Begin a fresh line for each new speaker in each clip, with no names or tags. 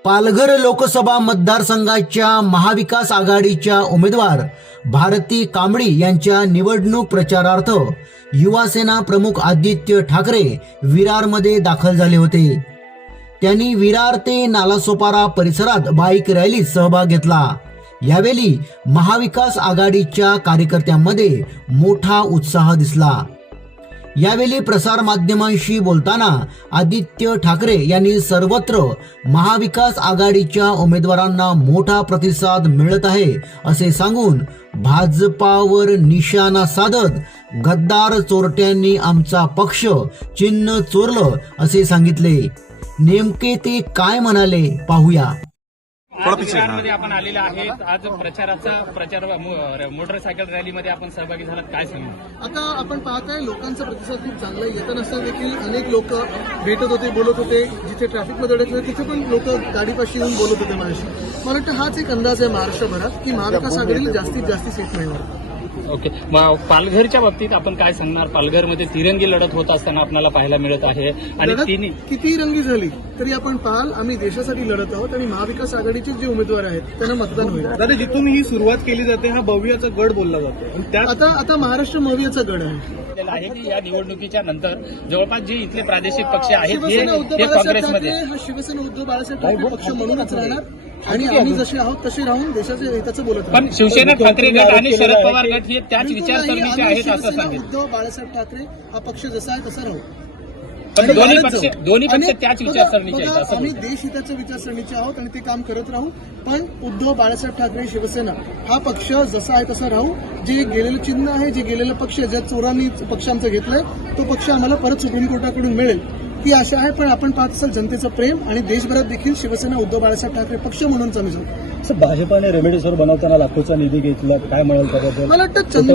पालघर लोकसभा मतदारसंघाच्या महाविकास आघाडीच्या उमेदवार भारती कांबळी यांच्या निवडणूक प्रचारार्थ युवासेना प्रमुख आदित्य ठाकरे विरारमध्ये दाखल झाले होते। त्यांनी विरार ते नालासोपारा परिसरात बाईक रॅलीत सहभाग घेतला। यावेळी महाविकास आघाडीच्या कार्यकर्त्यांमध्ये मोठा उत्साह दिसला। यावेळी प्रसार माध्यमांशी बोलताना आदित्य ठाकरे यांनी सर्वत्र महाविकास आघाडीच्या उमेदवारांना मोठा प्रतिसाद मिळत आहे असे सांगून भाजपावर निशाणा साधत गद्दार चोरट्यांनी आमचा पक्ष चिन्ह चोरलं असे सांगितले। नेमके ते काय म्हणाले पाहूया।
विरारमध्ये आपण आलेले आहेत। आज प्रचार मोटरसायकल रॅलीमध्ये आपण सहभागी झालात, काय सांगू?
आता आपण पाहताय लोकांचा प्रतिसाद खूप चांगला आहे। येत नसताना देखील अनेक लोक भेटत होते, बोलत होते। जिथे ट्रॅफिकमध्ये अडकले तिथे पण लोक गाडीपाशी येऊन बोलत होते माझ्याशी। मला वाटतं हाच एक अंदाज आहे महाराष्ट्रभरात की महाविकास आघाडीला जास्तीत जास्त सीट मिळणार।
ओके, पालघरच्या बाबतीत आपण काय सांगणार? पालघरमध्ये तिरंगी लढत होत असताना आपल्याला पाहायला मिळत आहे आणि
किती रंगी झाली तरी आपण पाहाल आम्ही देशासाठी लढत आहोत आणि महाविकास आघाडीचे जे उमेदवार आहेत त्यांना मतदान होईल।
दादा, जिथून ही सुरुवात केली जाते हा भव्याचा गड बोलला जातो।
आता महाराष्ट्र भव्याचा गड आहे
की या निवडणुकीच्या नंतर जवळपास जे इथले प्रादेशिक पक्ष आहेत
शिवसेना उद्धव
हे
बाळासाहेब
काँग्रेसमध्ये
ठाकरे हा शिवसेना उद्धव बाळासाहेब ठाकरे पक्ष म्हणूनच राहणार आणि आम्ही जसे आहोत तसे राहून देशाच्या हिताचं बोलत
पण
राहू।
शिवसेना ठाकरे गट आणि शरद पवार गट हे त्याच विचारसरणीचे आहेत असं
शिवसेना
सांगितलं।
उद्धव बाळासाहेब ठाकरे हा पक्ष जसा आहे तसा राहू।
पण दोन्ही पक्ष त्याच विचारसरणीचे आहेत असं
आम्ही देश हिताच्या विचारसरणीचे आहोत आणि ते काम करत राहू। पण उद्धव बाळासाहेब ठाकरे शिवसेना हा पक्ष जसा आहे तसा राहू। जे गेलेलं चिन्ह आहे, जे गेलेलं पक्ष ज्या चोरांनी पक्ष आमचा घेतलाय तो पक्ष आम्हाला परत सुप्रीम कोर्टाकडून मिळेल ही आशा आहे। पण आपण पाहत असाल जनतेचं प्रेम आणि देशभरात देखील शिवसेना उद्धव बाळासाहेब ठाकरे पक्ष म्हणून आम्ही जाऊ।
भाजपाने रेमेडिसिवीर बनवताना लाखोचा निधी घेतला, काय म्हणाल त्याबद्दल?
मला वाटतं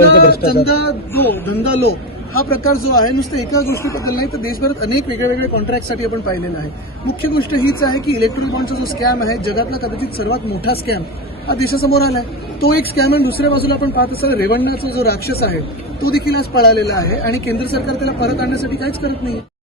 धंदा लो हा प्रकार जो आहे नुसतं एका गोष्टीबद्दल नाही तर देशभरात अनेक वेगळ्या कॉन्ट्रॅक्टसाठी आपण पाहिलेला आहे। मुख्य गोष्ट हीच आहे की इलेक्ट्रॉनिक बॉन्डचा जो स्कॅम आहे जगातला कदाचित सर्वात मोठा स्कॅम हा देशासमोर आलाय। तो एक स्कॅम आहे। दुसऱ्या बाजूला आपण पाहत असाल रेवण्णाचा जो राक्षस आहे तो देखील आज पळालेला आहे आणि केंद्र सरकार त्याला परत आणण्यासाठी काहीच करत नाही।